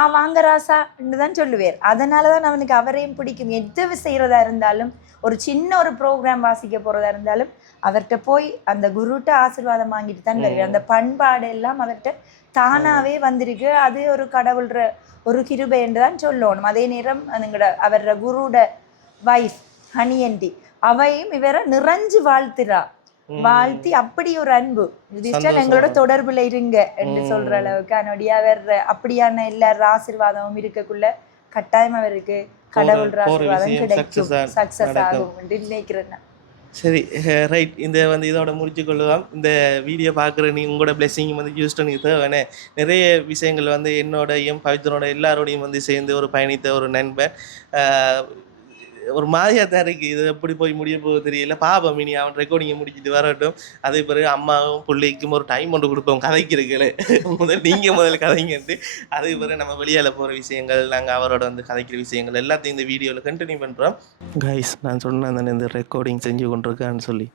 ஆ வாங்க ராசான்னு தான் சொல்லுவார். அதனால தான் அவனுக்கு அவரையும் பிடிக்கும். எது செய்கிறதா இருந்தாலும் ஒரு சின்ன ஒரு ப்ரோக்ராம் வாசிக்க போகிறதா இருந்தாலும் அவர்கிட்ட போய் அந்த குருட்ட ஆசீர்வாதம் வாங்கிட்டு தான் வருவார் அந்த பண்பாடு எல்லாம் அவர்கிட்ட தானாகவே வந்திருக்கு. அது ஒரு கடவுள்ற ஒரு கிருபை என்று தான் சொல்லணும். அதே நேரம் அதுங்கட அவரோட குருட வைஃப் ஹனியண்டி அவையும் இவரை நிறைஞ்சு வாழ்த்துறா. வாழ்த்தி அப்படி ஒரு அன்பு யுதிஷ்டன். எங்களோட தொடர்புல இருங்க என்று. சொல்ற அளவுக்கு அவனுடைய அவர் அப்படியான எல்லார் ஆசீர்வாதமும் இருக்கக்குள்ள கட்டாயம் அவருக்கு கடவுள் ஆசீர்வாதம் கிடைக்கும் சக்சஸ். ஆகும் என்று நினைக்கிறேன் நான். சரி ரைட் இந்த வந்து இதோட முடிச்சு கொள்ளுவோம் இந்த வீடியோ பார்க்குற நீ உங்களோட பிளெஸிங் வந்து ஹியூஸ்டனுக்கு தேவைன்னு நிறைய விஷயங்கள் வந்து என்னோடையும் பவித்ரனோட எல்லாரோடையும் வந்து சேர்ந்து ஒரு பயணித்த ஒரு நண்பன் ஒரு மாதிரியாக தான் இருக்கு. இது எப்படி போய் முடிய போகுது தெரியல. பாபம் இனி அவன் ரெக்கார்டிங்கை முடிச்சுட்டு வரட்டும். அதே பிறகு அம்மாவும் பிள்ளைக்கும் ஒரு டைம் ஒன்று கொடுப்போம். கதைக்கு முதல் நீங்கள் முதல்ல கதைங்கன்ட்டு. அதே பிறகு நம்ம வெளியால் போகிற விஷயங்கள் நாங்கள் அவரோட வந்து கதைக்கிற விஷயங்கள் எல்லாத்தையும் இந்த வீடியோவில் கண்டினியூ பண்ணுறோம் கைஸ் நான் சொன்னேன் தானே இந்த ரெக்கார்டிங் செஞ்சு கொண்டிருக்கான்னு சொல்லி.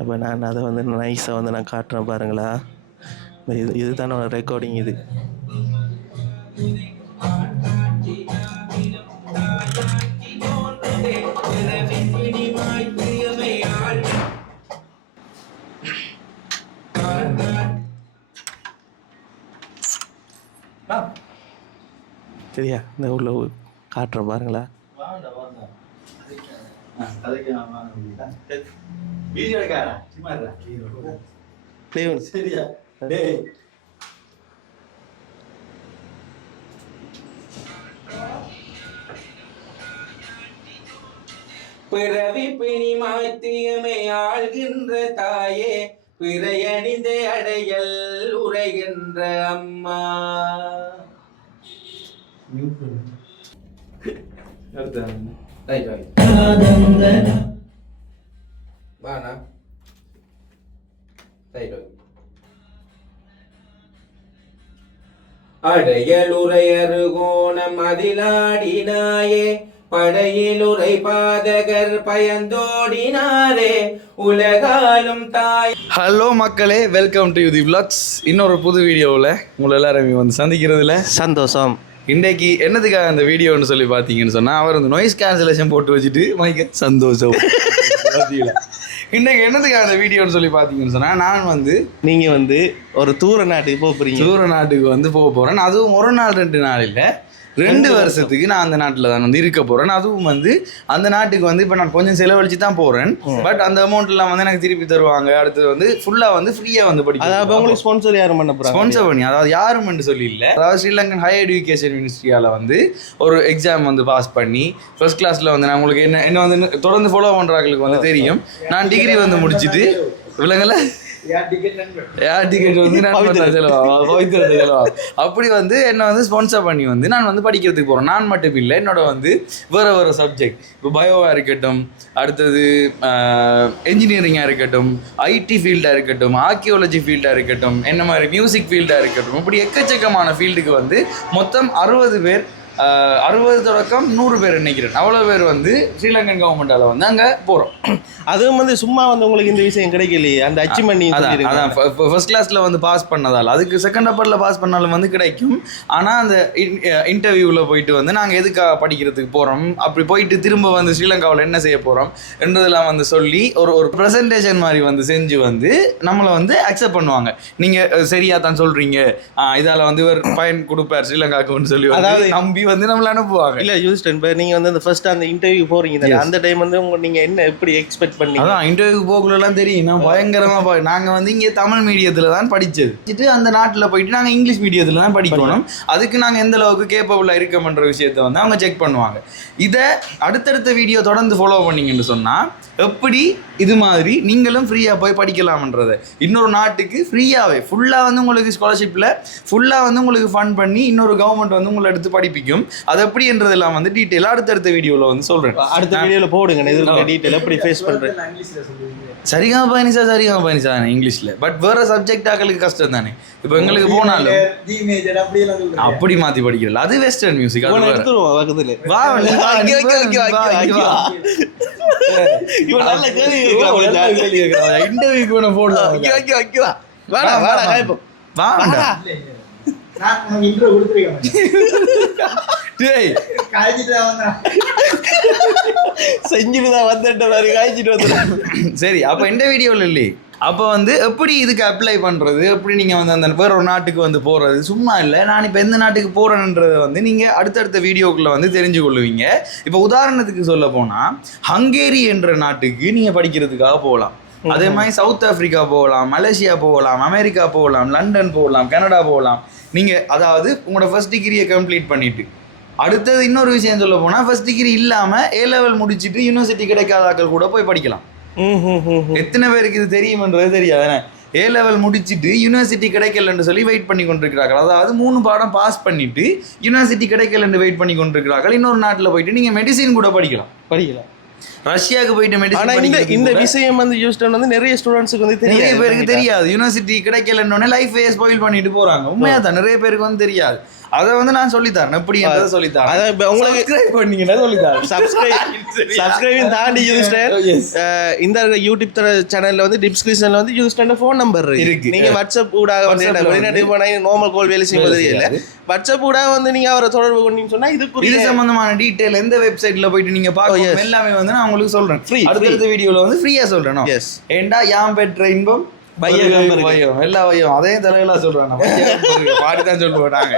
அப்போ நான் அதை வந்து நைஸாக வந்து நான் காட்டுறேன் பாருங்களா. இது இதுதானே ரெக்கார்டிங் இது. சரியா? இந்த உள்ள காட்டுற பாருங்களா. சரியா? டேய். பிறவி பிணி மாய்த்தியமை ஆள்கின்ற தாயே பிறையணிந்த அடையல் உரைகின்ற அம்மா. Right right அடையலுரையருகோணம் அதிலாடினாயே. படையிலுரை பாதகர் பயந்தோடினாரே உலகாலும் தாய். ஹலோ மக்களே வெல்கம் டு தி vlogs. இன்னொரு புது வீடியோவில் உங்களை எல்லாரும் வந்து சந்திக்கிறதுல சந்தோஷம். இன்றைக்கு என்னதுக்காக அந்த வீடியோன்னு சொல்லி பார்த்தீங்கன்னு சொன்னால் அவர் வந்து நாய்ஸ் கேன்சலேஷன் போட்டு வச்சுட்டு மைக்க சந்தோஷம். பார்த்தீங்களா இன்றைக்கு என்னதுக்காக அந்த வீடியோன்னு சொல்லி பார்த்தீங்கன்னு சொன்னால் நான் வந்து நீங்க வந்து ஒரு தூர நாட்டுக்கு போக போறீங்க. தூர நாட்டுக்கு வந்து போக போகிறேன் அதுவும் ஒரு நாள் ரெண்டு நாள் இல்லை. ரெண்டு வருஷத்துக்கு நான் அந்த நாட்டில் தான் வந்து இருக்க போகிறேன் அதுவும் வந்து அந்த நாட்டுக்கு வந்து இப்போ நான் கொஞ்சம் செலவழிச்சு தான் போகிறேன் பட் அந்த அமௌண்ட்லாம் வந்து எனக்கு திருப்பி தருவாங்க. அடுத்து வந்து ஃபுல்லாக வந்து ஃப்ரீயாக வந்து அதாவது படிக்க உங்களுக்கு ஸ்பான்சர் யாரும் பண்ண போறாங்க? ஸ்பான்சர் பண்ணி அதாவது யாரும் சொல்லி இல்லை. அதாவது ஸ்ரீலங்கன் ஹையர் எஜுகேஷன் மினிஸ்ட்ரியால் வந்து ஒரு எக்ஸாம் வந்து பாஸ் பண்ணி ஃபர்ஸ்ட் கிளாஸில் வந்து நான் உங்களுக்கு என்ன என்ன வந்து தொடர்ந்து ஃபாலோ பண்ணுறாங்களுக்கு வந்து தெரியும். நான் டிகிரி வந்து முடிச்சிட்டு விலங்கல? யார் டிக்கெட் வந்து நான் செலவா. செலவா. அப்படி வந்து என்னை வந்து ஸ்பான்சர் பண்ணி வந்து நான் வந்து படிக்கிறதுக்கு போகிறேன் நான் மட்டும் இல்லை என்னோட வந்து வேறு வேறு சப்ஜெக்ட் இப்போ பயோவாக இருக்கட்டும் அடுத்தது என்ஜினியரிங்காக இருக்கட்டும் ஐடி ஃபீல்டாக இருக்கட்டும் ஆர்கியோலஜி ஃபீல்டாக இருக்கட்டும் என்ன மாதிரி மியூசிக் ஃபீல்டாக இருக்கட்டும் இப்படி எக்கச்சக்கமான ஃபீல்டுக்கு வந்து மொத்தம் அறுபது பேர் அறுபது தொடக்கம் நூறு பேர் நினைக்கிறேன். அவ்வளோ பேர் வந்து ஸ்ரீலங்கன் கவர்மெண்டால் வந்து அங்கே போகிறோம் அதுவும் வந்து சும்மா வந்து உங்களுக்கு இந்த விஷயம் கிடைக்கலையே? அந்த அச்சீவ்மெண்ட் அதான். அதான். ஃபர்ஸ்ட் கிளாஸில் வந்து பாஸ் பண்ணதால். அதுக்கு செகண்ட் அப்பரில் பாஸ் பண்ணாலும் வந்து கிடைக்கும். ஆனால் அந்த இன்டர்வியூவில் போயிட்டு வந்து நாங்கள் எதுக்காக படிக்கிறதுக்கு போகிறோம் அப்படி போயிட்டு திரும்ப வந்து ஸ்ரீலங்காவில் என்ன செய்ய போகிறோம் என்றதெல்லாம் வந்து சொல்லி ஒரு ஒரு ப்ரெசன்டேஷன் மாதிரி வந்து செஞ்சு வந்து நம்மளை வந்து அக்செப்ட் பண்ணுவாங்க. நீங்கள் சரியா தான் சொல்கிறீங்க இதால் வந்து ஒரு பயன் கொடுப்பார் ஸ்ரீலங்காவுக்குன்னு சொல்லி அதாவது- நம்பி வந்து நம்மளை அனுப்புவாங்க. இல்ல யூஸ்டன் இப்போ நீங்க வந்து அந்த ஃபர்ஸ்ட் அந்த இன்டர்வியூ போறீங்க தானே, அந்த டைம் வந்து உங்க நீங்க என்ன எப்படி எக்ஸ்பெக்ட் பண்ணீங்க? அதான் இன்டர்வியூ போக்குள்ளலாம் தெரியும். நான் பயங்கரமா போய் நாங்க வந்து இங்கே தமிழ் மீடியத்துல தான் படிச்சது. அந்த நாட்டுல போயிட்டு நாங்க இங்கிலீஷ் மீடியத்துல தான் படிக்கணும். அதுக்கு நாங்க எந்த அளவுக்கு கேப்பபிளா இருக்கோம்ன்ற விஷயத்தை வந்து அவங்க செக் பண்ணுவாங்க. இதை அடுத்தடுத்த வீடியோ தொடர்ந்து ஃபாலோ பண்ணீங்கன்னு சொன்னா எப்படி இது மாதிரி நீங்களும் ஃப்ரீயா போய் படிக்கலாம்ன்றதை. இன்னொரு நாட்டுக்கு ஃப்ரீயாவே ஃபுல்லா வந்து உங்களுக்கு ஸ்காலர்ஷிப்ல ஃபுல்லா வந்து உங்களுக்கு ஃபண்ட் பண்ணி இன்னொரு கவர்மெண்ட் வந்து உங்களை எடுத்து படிப்பிக்கும். அது எப்படின்றதெல்லாம் வந்து டீட்டெயிலாக அடுத்தடுத்த வீடியோவில் வந்து சொல்றேன். அடுத்த வீடியோல போடுங்க டீடைல் எப்படி ஃபேஸ் பண்றேன். சரிகா பயணிசா சரிகா பயணிசா தானே இங்கிலீஷ்ல. பட் வேற சப்ஜெக்ட் ஆக்களுக்கு கஷ்டம் தானே. இப்போ எங்களுக்கு போனாலும் அப்படி மாத்தி படிக்கிறல அது வெஸ்டர்ன் மியூசிக் அது வேற. இன்டர்வியூக்கு வேணும் போடலாம் வைக்க, வைக்க, வைக்க, வா. வாடா, நான் உனக்கு இன்ட்ரோ கொடுத்துருக்கேன் தான் வந்தேன். செஞ்சுட்டு தான் வந்துட்ட மாதிரி காய்ச்சிட்டு வந்துடுறேன் சரி அப்போ எந்த வீடியோவில் இல்லையே. அப்போ வந்து எப்படி இதுக்கு அப்ளை பண்ணுறது எப்படி நீங்கள் வந்து அந்த வேற ஒரு நாட்டுக்கு வந்து போகிறது சும்மா இல்லை நான் இப்போ எந்த நாட்டுக்கு போகிறேன்றதை வந்து நீங்கள் அடுத்தடுத்த வீடியோக்குள்ளே வந்து தெரிஞ்சு கொள்ளுவீங்க. இப்போ உதாரணத்துக்கு சொல்ல போனால் ஹங்கேரி என்ற நாட்டுக்கு நீங்கள் படிக்கிறதுக்காக போகலாம். அதே மாதிரி சவுத் ஆப்பிரிக்கா போகலாம் மலேசியா போகலாம் அமெரிக்கா போகலாம் லண்டன் போகலாம் கனடா போகலாம். நீங்கள் அதாவது உங்களோட ஃபர்ஸ்ட் டிகிரியை கம்ப்ளீட் பண்ணிட்டு அடுத்தது இன்னொரு விஷயம் சொல்ல போனால் ஃபர்ஸ்ட் டிகிரி இல்லாமல் ஏ லெவல் முடிச்சுட்டு யூனிவர்சிட்டி கிடைக்காத ஆட்கள் கூட போய் படிக்கலாம். எத்தனை பேருக்கு இது தெரியுமன்றது தெரியாது. ஏ லெவல் முடிச்சிட்டு யூனிவர்சிட்டி கிடைக்கலன்னு சொல்லி வெயிட் பண்ணி கொண்டிருக்கிறார்கள். அதாவது மூணு பாடம் பாஸ் பண்ணிட்டு யூனிவர்சிட்டி கிடைக்கலன்னு வெயிட் பண்ணி கொண்டிருக்கிறார்கள். இன்னொரு நாட்டில் போயிட்டு நீங்கள் மெடிசின் கூட படிக்கலாம். படிக்கலாம். ரஷ்யாவுக்கு போயிட்டு ஆனா இந்த இந்த விஷயம் வந்து யூஸ்டன் வந்து நிறைய ஸ்டூடெண்ட்ஸுக்கு வந்து நிறைய பேருக்கு தெரியாது. யூனிவர்சிட்டி கிடைக்கலன்னு லைஃபே ஸ்பாயில் பண்ணிட்டு போறாங்க. உண்மையா தான். நிறைய பேருக்கு வந்து தெரியாது. அதை வந்து நான் சொல்லித்தரேன். எப்படின்றத சொல்லித்தரேன். அதான் இப்ப உங்களுக்கு Subscribe பண்ணீங்கன்னா சொல்லித்தரேன். சப்ஸ்கிரைப் சப்ஸ்கிரைபிங் தாண்டி யூஸ்டர். இந்த யூடியூப் சேனல்ல வந்து டிஸ்கிரிப்ஷன்ல வந்து யூஸ்டர் ஃபோன் நம்பர் இருக்கு. இருக்கு. நீங்க வாட்ஸ்அப் ஊடாக வந்து வெளிநாட்டு போனா நார்மல் கால் வேலை செய்யும் போது இல்ல. வாட்ஸ்அப் ஊடாக வந்து நீங்க அவரை தொடர்பு கொண்டீங்கன்னு சொன்னா இது இதுக்குரிய சம்பந்தமான டீடைல் எந்த வெப்சைட்ல போயிட்டு நீங்க Oh, பார்க்கணும் yes. எல்லாமே வந்து நான் உங்களுக்கு சொல்றேன். Free, அடுத்தடுத்த வீடியோல வந்து ஃப்ரீயா சொல்றேன். Yes. ஏண்டா யாம் பெற்ற இன்பம்? இருக்கு. வையம் எல்லா வையம் அதே தலைகளா சொல்றேன் நான் வையகம் இருக்கு. பாடி தான் சொல்லுவோம் நாங்க.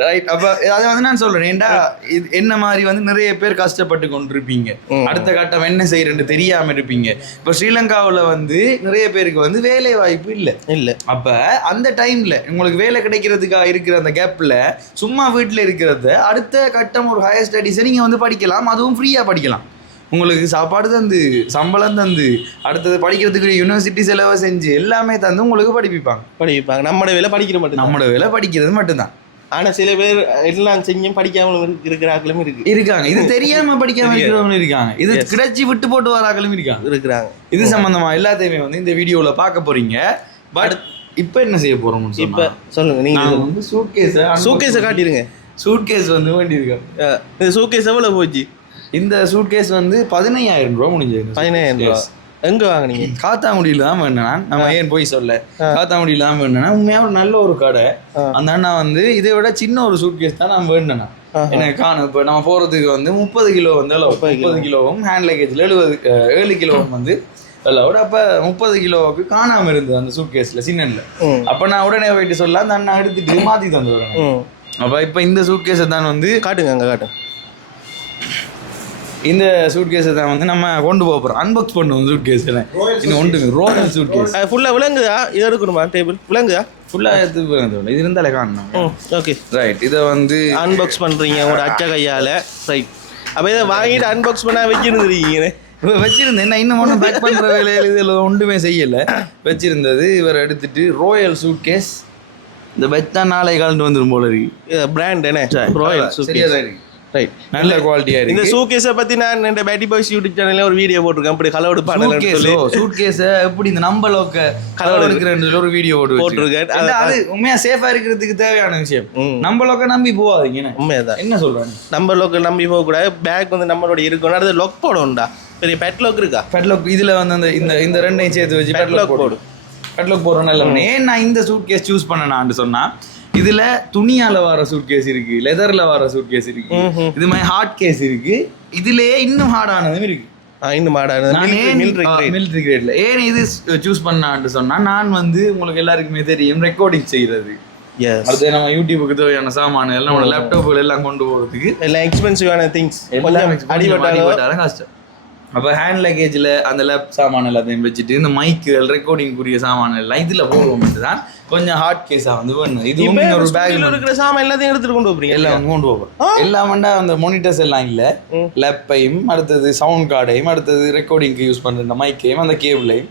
ரைட் அப்ப அதை வந்து நான் சொல்றேன். ஏண்டா இது என்ன மாதிரி வந்து நிறைய பேர் கஷ்டப்பட்டு கொண்டிருப்பீங்க. அடுத்த கட்டம் என்ன செய்யறேன்னு தெரியாம இருப்பீங்க. இப்ப ஸ்ரீலங்காவுல வந்து நிறைய பேருக்கு வந்து வேலை வாய்ப்பு இல்லை. இல்ல. அப்ப அந்த டைம்ல உங்களுக்கு வேலை கிடைக்கிறதுக்காக இருக்கிற அந்த கேப்ல சும்மா வீட்டில் இருக்கிறத அடுத்த கட்டம் ஒரு ஹையர் ஸ்டடீஸை நீங்க வந்து படிக்கலாம். அதுவும் ஃப்ரீயா படிக்கலாம். உங்களுக்கு சாப்பாடு தந்து சம்பளம் தந்து அடுத்தது படிக்கிறதுக்கு யூனிவர்சிட்டி செலவை செஞ்சு எல்லாமே தந்து உங்களுக்கு படிப்பிப்பாங்க. படிப்பாங்க நம்மளோட வேலை படிக்கிற மட்டும் நம்மளோட வேலை படிக்கிறது மட்டும்தான். ஆனா சில பேர் எல்லாம் செஞ்சும் படிக்காமலும் இருக்கு- இருக்கிறார்களும் இருக்கு. இருக்காங்க. இது தெரியாம படிக்காம தெரியாது. இருக்கிறவங்க இருக்காங்க. இது. கிடைச்சி விட்டு போட்டு வராங்களும் இருக்காங்க. இருக்கிறாங்க. இது சம்பந்தமா எல்லாத்தையுமே வந்து இந்த வீடியோல பார்க்க போறீங்க. பட் இப்போ என்ன செய்ய போறோம்னு இப்ப சொல்லுங்க நீங்க நான் வந்து சூட்கேஸை சூக்கேஸை காட்டிடுங்க சூட்கேஸ் வந்து வேண்டியிருக்கேன் அஹ், இந்த சூக்கேஸ் எவ்வளவு போச்சு? இந்த சூட்கேஸ் வந்து பதினையாயிரம் ரூபா முடிஞ்சது பதினாயிரம் ரூபா. எங்க வாங்குனீங்க? காத்தாங்குடியில தான் வேண்டாம் நம்ம ஏன் போய் சொல்ல? காத்தாங்குடியில தான் வேண்டாம் உண்மையா ஒரு நல்ல ஒரு கடை. அந்த அண்ணா வந்து இதை விட சின்ன ஒரு சூட்கேஸ் தான் நான் வேண்டேன் எனக்கு காணும் இப்போ நம்ம போறதுக்கு வந்து முப்பது கிலோ வந்து அளவு முப்பது கிலோ. முப்பது கிலோவும் ஹேண்ட் லக்கேஜில் எழுபது ஏழு கிலோவும் வந்து அளவோட அப்போ முப்பது கிலோவுக்கு காணாம இருந்தது அந்த சூட்கேஸ்ல சின்னல ம். அப்ப நான் உடனே போயிட்டு சொல்ல அந்த அண்ணா எடுத்துட்டு மாத்தி தந்து வரேன் ம். அப்ப இப்ப இந்த சூட்கேஸை தான் வந்து காட்டுங்க அங்க காட்டுங்க இந்த சூட்கேஸை தான் வந்து நம்ம கொண்டு போக போறோம். அன்பாக்ஸ் பண்ணுவோம் சூட்கேஸ் இன்னும் ஒன்று ரோயல் சூட்கேஸ் ஃபுல்லா விளங்குதா? இது எடுக்கணுமா டேபிள் விளங்குதா? ஃபுல்லாக எடுத்து போகிறேன் இது இருந்தாலே காணணும். ஓகே ரைட் இதை வந்து அன்பாக்ஸ் பண்றீங்க உங்களோட அச்ச கையால. ரைட் அப்ப இதை வாங்கிட்டு அன்பாக்ஸ் பண்ணா வச்சிருந்துருக்கீங்க இப்ப வச்சிருந்தேன். நான் இன்னும் ஒன்றும் பேக் பண்ணுற வேலையில் இதில் ஒன்றுமே செய்யலை. வச்சிருந்தது இவர் எடுத்துட்டு ரோயல் சூட்கேஸ் இந்த வச்சா நாளை கலந்து வந்துடும் போல இருக்கு. பிராண்ட் என்ன? ராயல் தான் இருக்கு. ரைட் நல்ல குவாலிட்டியா இந்த சூக்கேஸை பத்தி நான் இந்த பேட்டி பாய்ஸ் யூடியூப் சேனல்ல ஒரு வீடியோ போட்டிருக்கேன். அப்படி கலவடு பாடலன்னு சொல்லி. சூட்கேஸை எப்படி இந்த நம்பளோக்க கலர் எடுக்கிற ஒரு வீடியோ போட்டு போட்டிருக்கேன். அது உண்மையா சேஃபா இருக்கிறதுக்கு தேவையான விஷயம். ம். நம்பளோக்க நம்பி போகாதீங்க என்ன? உண்மையதான். என்ன சொல்றாங்க? நம்ம லோக்கல் நம்பி போக கூடாது பேக் வந்து நம்மளோட இருக்கணும் அடுத்து லொக் போடும்டா பெரிய பெட் லோக் இருக்கா? பெட்லாக் இதுல வந்து இந்த இந்த ரெண்டையும் சேர்த்து வச்சு பெட்லாக் போடு. போடு. பெட்லாக் போடுற நல்ல ஒண்ணு. ஏன் நான் இந்த சூட் கேஸ் சூஸ் பண்ணனான்னு சொன்னா இதுல துணியால வர சூட் கேஸ் இருக்கு லெதர்ல வர சூட் கேஸ் இருக்கு இது மாதிரி ஹார்ட் கேஸ் இருக்கு. இதுலயே இன்னும் ஹார்டானதும் இருக்கு. ஏன் மிலிட்ரி கிரேட் மிலிட்ரி கிரேட்ல ஏன் இது சூஸ் பண்ணான்னு சொன்னா நான் வந்து உங்களுக்கு எல்லாருக்குமே தெரியும் ரெக்கார்டிங் செய்யறது அடுத்து நம்ம யூடியூபுக்கு தேவையான சாமான் எல்லாம் நம்ம லேப்டாப்ல எல்லாம் கொண்டு போறதுக்கு எல்லாம் எக்ஸ்பென்சிவான திங்ஸ் எல்லாம் அடிபட்டாலும் கஷ்டம். அப்போ ஹேண்ட் லக்கேஜில் அந்த லேப் சாமான் எல்லாத்தையும் வச்சுட்டு இந்த மைக்குகள் ரெக்கார்டிங்குரிய சாமான் எல்லாம் இதில் போடுவோம் தான் கொஞ்சம் ஹார்ட் கேஸாக வந்து வேணும். இது இப்ப ஒரு ஸ்கூல்ல பேக் இருக்கிற சாமான் எல்லாத்தையும் எடுத்துட்டு கொண்டு போறீங்க எல்லாம் கொண்டு போவோம். எல்லாம் அந்த மானிட்டர்ஸ் எல்லாம் இல்லை. லேப்பையும் அடுத்தது சவுண்ட் கார்டையும் அடுத்தது ரெக்கார்டிங்க்கு யூஸ் பண்ணுற இந்த மைக்கையும் அந்த கேபிளையும்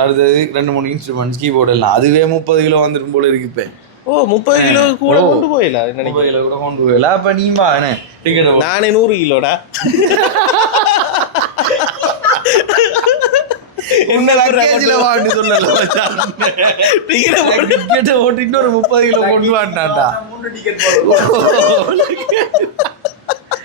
அடுத்தது ரெண்டு மூணு இன்ஸ்ட்ருமெண்ட்ஸ் கீபோர்டு எல்லாம். அதுவே முப்பது கிலோ வந்துடும் போல இருக்கு இப்போ. ஓ முப்பது கிலோ கூட. கொண்டு நினைக்கிறேன் முப்பது கிலோ கூட கொண்டு போயிடலாம் அப்போ நீ வா என்ன? டிக்கெட் நானே நூறு கிலோடா? என்ன லக்கேஜில் வான்னு சொல்லல டிக்கெட்டை ஓட்டிட்டு ஒரு முப்பது கிலோ கொண்டு வாண்டாண்டா மூணு டிக்கெட்